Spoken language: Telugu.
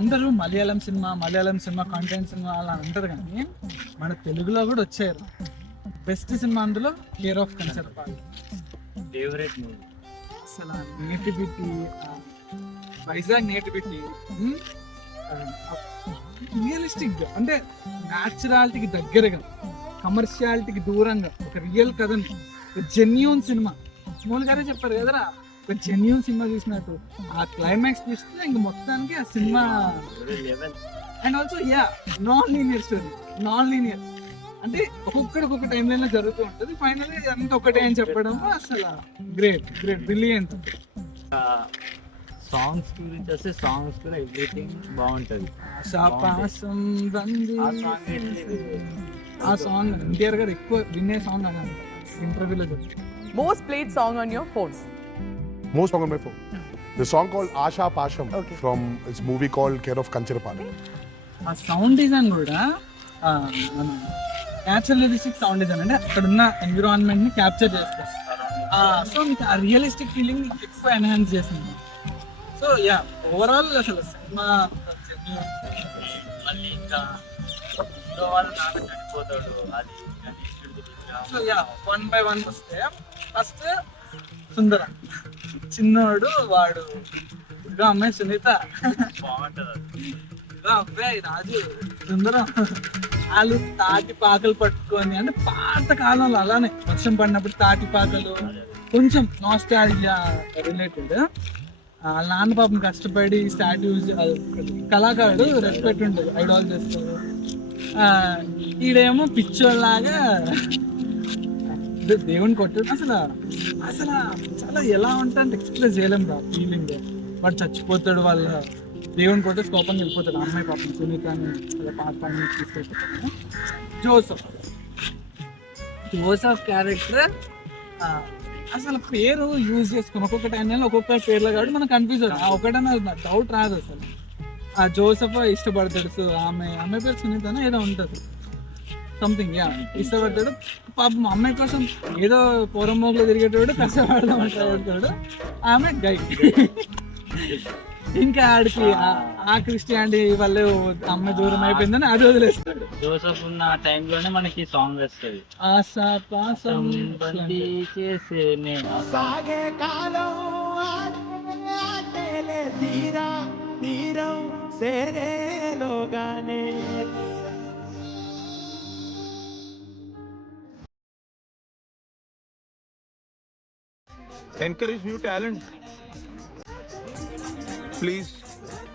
అందరూ మలయాళం సినిమా కాంటెంట్ సినిమా అలా అంటారు, కానీ మన తెలుగులో కూడా వచ్చారు. బెస్ట్ సినిమా అందులో care of Kancharapalem. Favourite movie. అసలు నేటివిటీ, వైజాగ్ నేటివిటీ, రియలిస్టిక్ గా, అంటే న్యాచురాలిటీకి దగ్గరగా, కమర్షియాలిటీకి దూరంగా ఒక రియల్ కథని, జెన్యూన్ సినిమా. మోల్ గారే చెప్పారు కదరా, ఒక జెన్యూన్ సినిమా చూసినట్టు. ఆ క్లైమాక్స్ చూస్తే ఇంక మొత్తానికి ఆ cinema. And also non linear అంటే ఒక్కొక్కటి ఒక్కొక్క టైం లైన్ లో జరుగుతూ ఉంటుంది. ఫైనల్లీ అంత ఒకటే అని చెప్పడం అసలు గ్రేట్ బ్రిలియంట్. సాంగ్స్ గురించి వస్తే సాంగ్స్ కూడా ఎవ్రీథింగ్ బాగుంటది. ఆ సాంగ్ ఎన్టీఆర్ గారు ఎక్కువ వినే సాంగ్ అన్నారు ఇంటర్వ్యూలో చెప్పి. Most played song on your phones? Most song on my phone. The song called Asha Pasham from its movie called Care of Kancharapalu. ఆ సౌండ్ డిజైన్ కూడా మన న్యాచురల్ లిరిస్టిక్ సౌండ్ డిజైన్, అంటే అక్కడ ఉన్న ఎన్విరాన్మెంట్ ని క్యాప్చర్ చేస్తారు. సో మీకు ఆ రియలిస్టిక్ ఫీలింగ్ ఎక్కువ ఎన్హాన్స్ చేసింది. సో ఓవరాల్ అసలు సినిమా మళ్ళీ ఇంకా వాడు నాన్న చనిపోతాడు, అది సో 1 by 1 వస్తే ఫస్ట్ సుందరం చిన్నోడు, వాడు ఇంకా అమ్మాయి సునీత, బాగుంటది. అబ్బాయి రాజు, సుందరం, వాళ్ళు తాటి పాకలు పట్టుకొని, అంటే పాత కాలంలో అలానే వర్షం పడినప్పుడు తాటి పాకలు, కొంచెం నాస్టాల్జియా రిలేటెడ్. వాళ్ళ నాన్న పాపం కష్టపడి స్టాట్యూస్, కళాకారుడు రెస్పెక్ట్ ఉంటుంది, ఐడాల్ చేస్తారు. ఈడేమో పిచ్చోళ్ళలాగా దేవుని కొట్టాడు. అసలు చాలా ఎలా ఉంటాయంటే ఎక్స్ప్రెస్ చేయలేం రా ఫీలింగ్. వాడు చచ్చిపోతాడు, వాళ్ళ దేవుని కొట్టేసి కోపంగా వెళ్ళిపోతాడు. అమ్మాయి పాపం సునీతని పాపాన్ని తీసుకెళ్ళిపోతాడు. జోసఫ్ క్యారెక్టర్ అసలు పేరు యూజ్ చేసుకుని ఒక్కొక్క టైంలో ఒక్కొక్క పేర్లో కాబట్టి మనకు కన్ఫ్యూజ్ అవుతుంది. ఒకటనే డౌట్ రాదు అసలు. ఆ జోసఫ్ ఇష్టపడతాడు, సో అమ్మాయి పేరు సునీతనే ఏదో ఉంటుంది, సంథింగ్ ఇష్టపడతాడు. పాపం అమ్మాయి కోసం ఏదో పూర్వమోగులో తిరిగేటోడు, కష్టపడదాం అంటాడు. ఆమె గై. ఇంకా ఆడికి ఆ క్రిస్టియానిటీ వల్ల అమ్మాయి దూరం అయిపోయిందని అది వదిలేస్తాడు. జోసఫ్ ఉన్న టైంలోనే మనకి సాంగ్ వస్తుంది, ఆశా పాసం చేసే సాగే కాలం తీరా తీరం సేరేలోగానే. Encourage new talent. Please